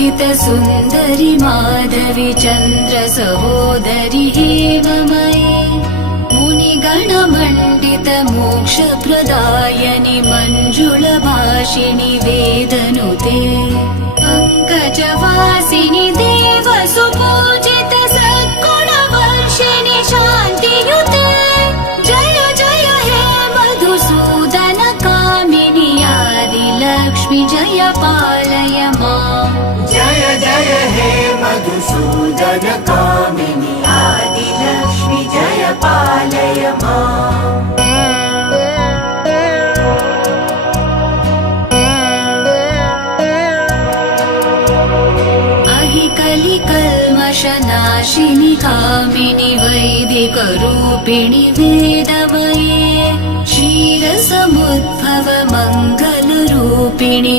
सुन्दरि माधवी चन्द्र सहोदरि हेममयी मुनिगणमण्डित मोक्षप्रदायनि मञ्जुलभाषिणि वेदनुते पङ्कजवासिनि देवसुपूजित सद्गुणवर्षिणि शान्तियुते जय जय हे मधुसूदन कामिनि आदिलक्ष्मि जय पालय माम् जय जय हे मधुसूदन कामिनि आदिलक्ष्मि जय पालय माम् कलिकल्मषनाशिनि कामिनि वैदिकरूपिणि वेदमये क्षीरसमुद्भव मङ्गलरूपिणि